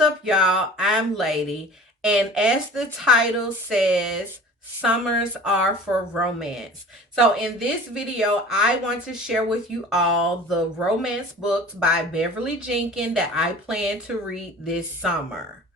What's up, y'all? I'm Lady, and as the title says, summers are for romance. So, in this video, I want to share with you all the romance books by Beverly Jenkins that I plan to read this summer.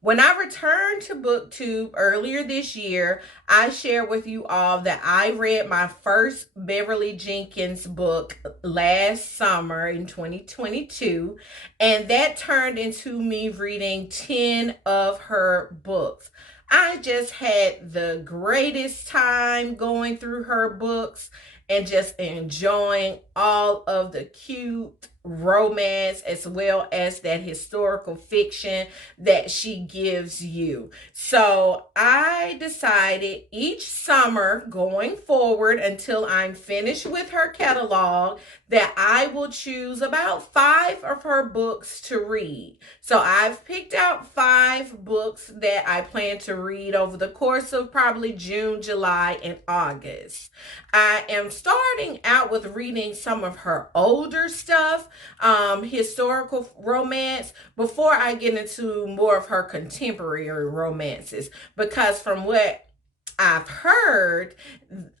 When I returned to BookTube earlier this year, I shared with you all that I read my first Beverly Jenkins book last summer in 2022, and that turned into me reading 10 of her books. I just had the greatest time going through her books and just enjoying all of the cute romance as well as that historical fiction that she gives you. So I decided each summer going forward until I'm finished with her catalog that I will choose about 5 of her books to read. So I've picked out 5 books that I plan to read over the course of probably June, July, and August. I am starting out with reading some of her older stuff, historical romance, before I get into more of her contemporary romances. Because from what I've heard,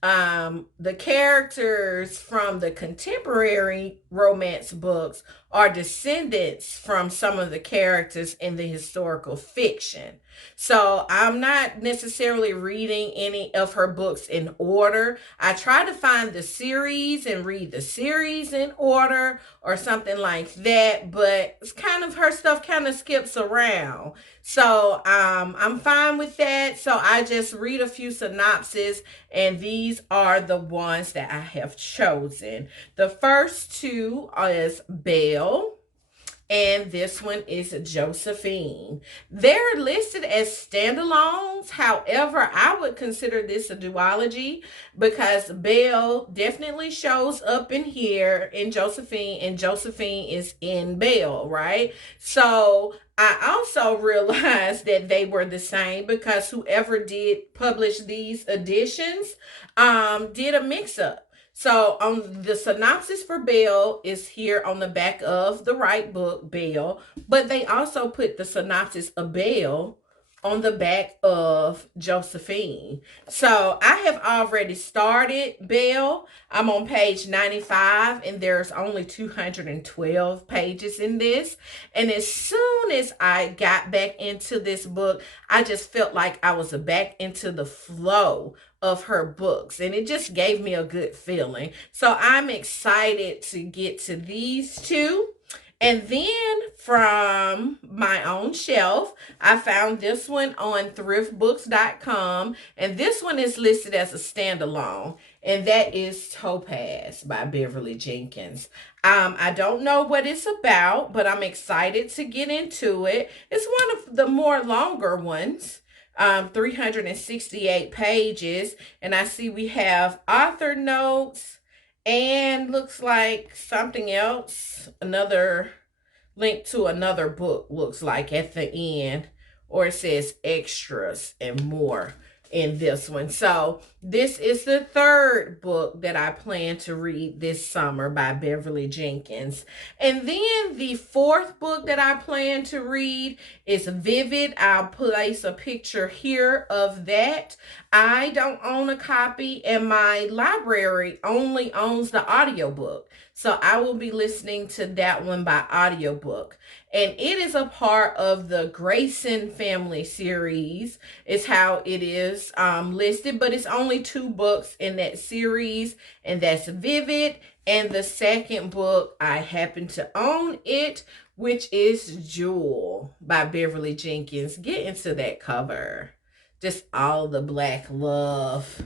the characters from the contemporary romance books are descendants from some of the characters in the historical fiction. So I'm not necessarily reading any of her books in order. I try to find the series and read the series in order or something like that, but it's kind of her stuff kind of skips around. So I'm fine with that. So I just read a few synopses, and these are the ones that I have chosen. The first two is Belle, and this one is Josephine. They're listed as standalones. However, I would consider this a duology because Belle definitely shows up in here in Josephine, and Josephine is in Belle, right? So I also realized that they were the same because whoever did publish these editions did a mix up. So on the synopsis for Belle is here on the back of the right book, Belle, but they also put the synopsis of Belle on the back of Josephine. So I have already started Belle. I'm on page 95 and there's only 212 pages in this. And as soon as I got back into this book, I just felt like I was back into the flow of her books, and it just gave me a good feeling. So I'm excited to get to these two. And then from my own shelf, I found this one on thriftbooks.com, and this one is listed as a standalone, and that is Topaz by Beverly Jenkins. I don't know what it's about, but I'm excited to get into it. It's one of the more longer ones, 368 pages, and I see we have author notes and looks like something else, another link to another book looks like at the end, or it says extras and more in this one. So this is the third book that I plan to read this summer by Beverly Jenkins. And then the fourth book that I plan to read is Vivid. I'll place a picture here of that. I don't own a copy, and my library only owns the audiobook. So I will be listening to that one by audiobook. And it is a part of the Grayson family series, is how it is listed. But it's only 2 books in that series, and that's Vivid. And the second book, I happen to own it, which is Jewel by Beverly Jenkins. Get into that cover. Just all the black love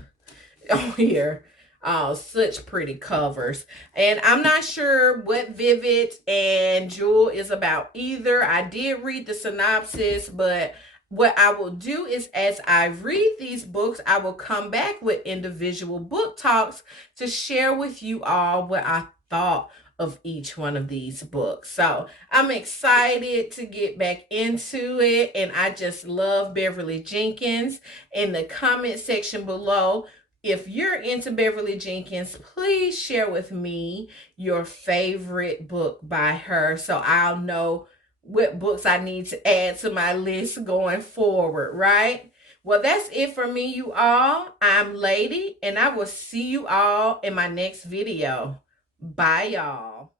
on here. Oh, such pretty covers. And I'm not sure what Vivid and Jewel is about either. I did read the synopsis, but what I will do is as I read these books, I will come back with individual book talks to share with you all what I thought of each one of these books. So I'm excited to get back into it, and I just love Beverly Jenkins. In the comment section below, if you're into Beverly Jenkins, please share with me your favorite book by her so I'll know what books I need to add to my list going forward, right? Well, that's it for me, you all. I'm Lady, and I will see you all in my next video. Bye, y'all.